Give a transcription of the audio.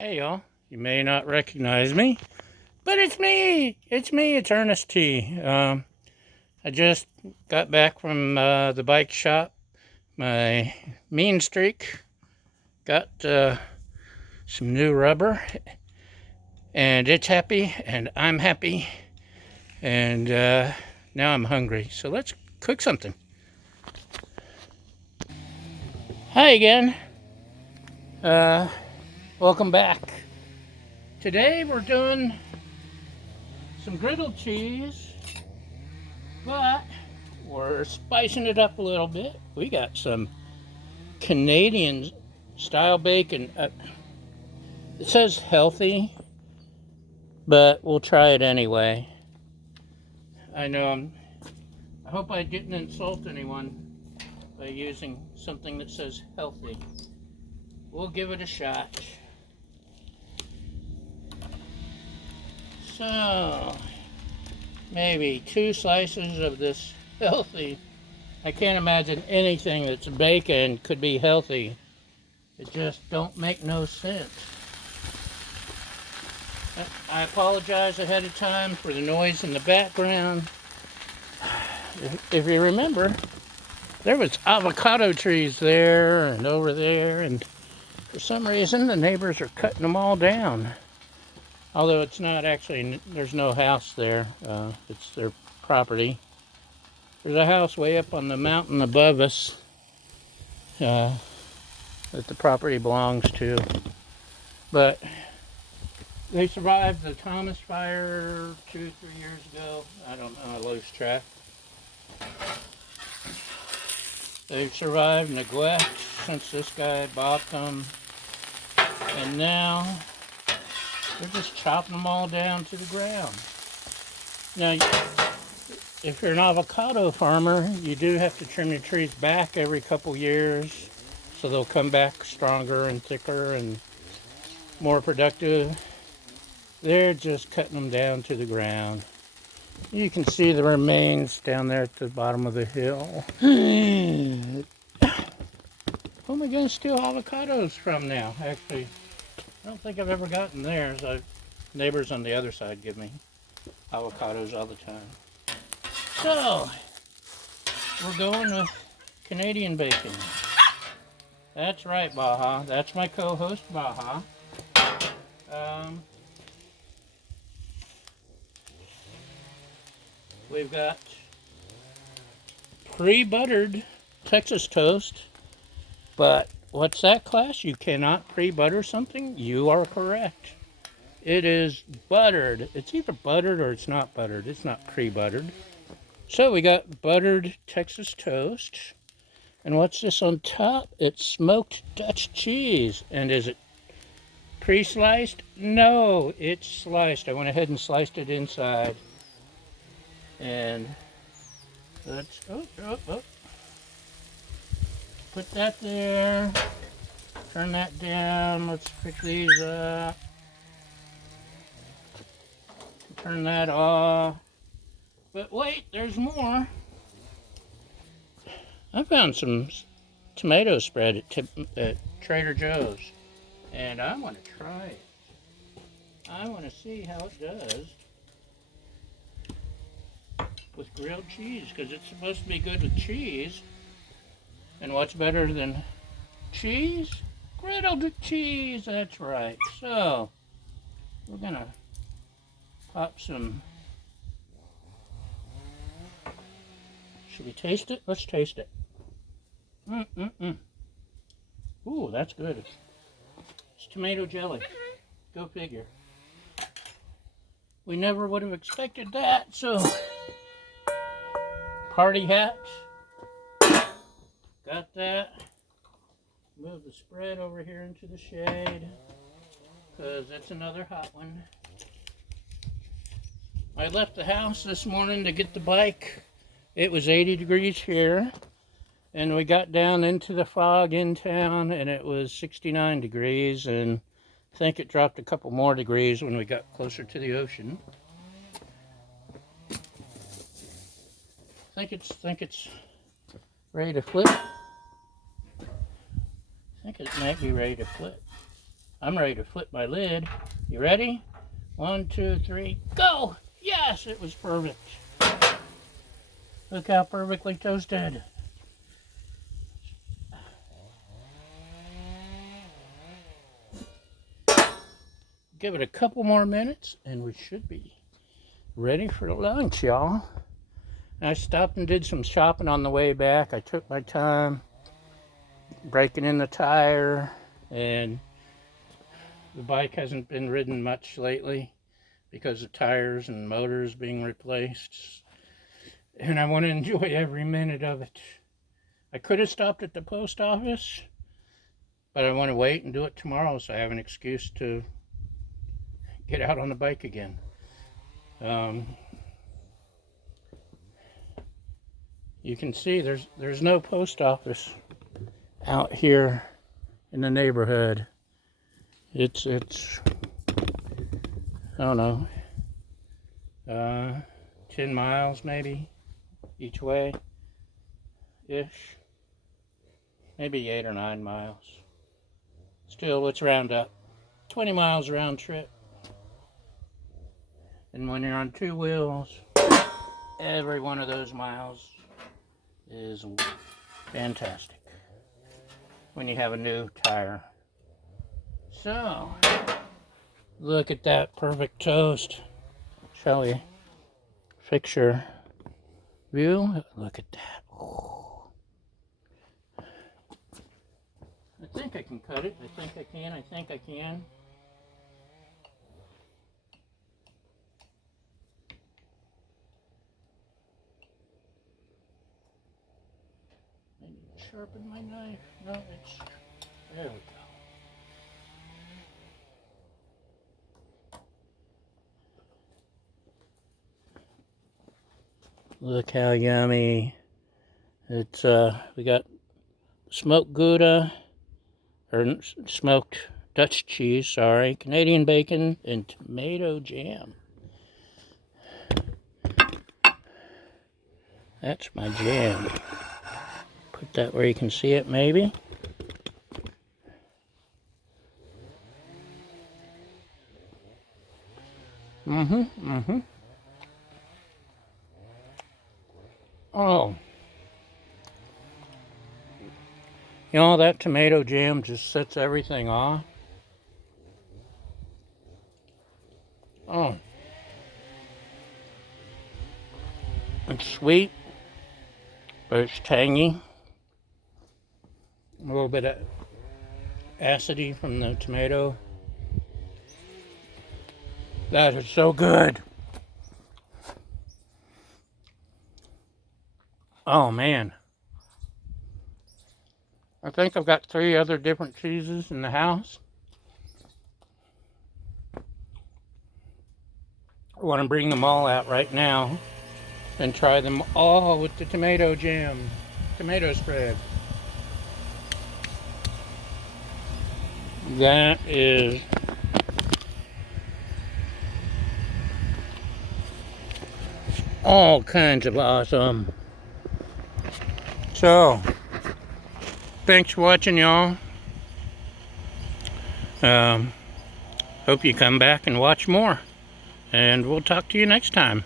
Hey y'all, you may not recognize me, but it's me. It's Ernest T. I just got back from the bike shop. My mean streak got some new rubber, and it's happy, and I'm happy, and now I'm hungry. So let's cook something. Hi again. Welcome back. Today we're doing some griddle cheese, but we're spicing it up a little bit. We got some Canadian style bacon. It says healthy, but we'll try it anyway. I hope I didn't insult anyone by using something that says healthy. We'll give it a shot. So, maybe 2 slices of this healthy. I can't imagine anything that's bacon could be healthy. It just don't make no sense. I apologize ahead of time for the noise in the background. If you remember, there was avocado trees there and over there, and for some reason the neighbors are cutting them all down. Although it's not actually, there's no house there. It's their property. There's a house way up on the mountain above us that the property belongs to. But they survived the Thomas fire 2-3 years ago. I don't know, I lose track. They've survived neglect since this guy bought them. And now they're just chopping them all down to the ground. Now, if you're an avocado farmer, you do have to trim your trees back every couple years so they'll come back stronger and thicker and more productive. They're just cutting them down to the ground. You can see the remains down there at the bottom of the hill. Who am I going to steal avocados from now? Actually, I don't think I've ever gotten theirs. Neighbors on the other side give me avocados all the time. So, we're going with Canadian bacon. That's right, Baja. That's my co-host, Baja. We've got pre-buttered Texas toast, but what's that, class? You cannot pre-butter something? You are correct. It is buttered. It's either buttered or it's not buttered. It's not pre-buttered. So we got buttered Texas toast. And what's this on top? It's smoked Dutch cheese. And is it pre-sliced? No, it's sliced. I went ahead and sliced it inside. And let's put that there. Turn that down. Let's pick these up. Turn that off. But wait, there's more. I found some tomato spread at Trader Joe's, and I want to try it. I want to see how it does with grilled cheese, because it's supposed to be good with cheese. And what's better than cheese? Griddled cheese, that's right. So, we're going to pop some. Should we taste it? Let's taste it. Ooh, that's good. It's tomato jelly. Go figure. We never would have expected that, so party hats. Got that. Move the spread over here into the shade, because that's another hot one. I left the house this morning to get the bike. It was 80 degrees here, and we got down into the fog in town, and it was 69 degrees, and I think it dropped a couple more degrees when we got closer to the ocean. I think it's ready to flip. I think it might be ready to flip. I'm ready to flip my lid. You ready? 1, 2, 3, go! Yes, it was perfect. Look how perfectly toasted. Give it a couple more minutes and we should be ready for lunch, y'all. I stopped and did some shopping on the way back. I took my time breaking in the tire, and the bike hasn't been ridden much lately because of tires and motors being replaced. And I want to enjoy every minute of it. I could have stopped at the post office, but I want to wait and do it tomorrow so I have an excuse to get out on the bike again. You can see there's no post office out here in the neighborhood. It's I don't know, 10 miles maybe each way ish, maybe 8 or 9 miles. Still, let's round up 20 miles round trip. And when you're on 2 wheels, every one of those miles is fantastic when you have a new tire. So, look at that perfect toast. Shall we fix your view? Look at that. Oh. I think I can cut it. I think I can. Sharpen my knife. No, it's there. We go. Look how yummy. It's we got smoked Gouda, or smoked Dutch cheese, sorry, Canadian bacon, and tomato jam. That's my jam. Put that where you can see it, maybe. Oh. You know, that tomato jam just sets everything off. Oh. It's sweet, but it's tangy. A little bit of acidity from the tomato. That is so good. Oh man. I think I've got 3 other different cheeses in the house. I want to bring them all out right now and try them all with the tomato jam, tomato spread. That is all kinds of awesome. So, thanks for watching, y'all. Hope you come back and watch more. And we'll talk to you next time.